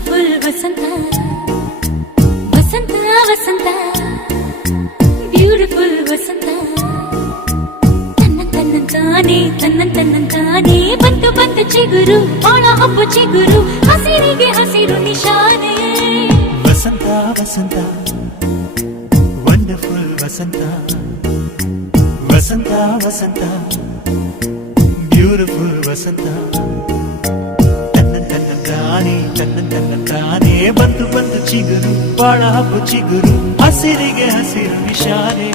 beautiful ವಸಂತ ವಸಂತ ವಸಂತ beautiful ವಸಂತ ತನ್ನಂತಾನೆ ಬಂತು ಬಂತು ಚಿಗುರು ಬಾಳ ಹಬ್ಬ ಚಿಗುರು ಹಸಿರಿಗೆ ಹಸಿರು ನಿಶಾನೆ ವಸಂತ ವಸಂತ ವಂಡರ್ಫುಲ್ ವಸಂತ ವಸಂತ ವಸಂತ ಬ್ಯೂಟಿಫುಲ್ ವಸಂತ ತನ್ನಂತಾನೆ ಬಂತು ಬಂತು ಚಿಗುರು ಬಾಳ ಹಬ್ಬ ಚಿಗುರು ಹಸಿರಿಗೆ ಹಸಿರು ನಿಶಾನೆ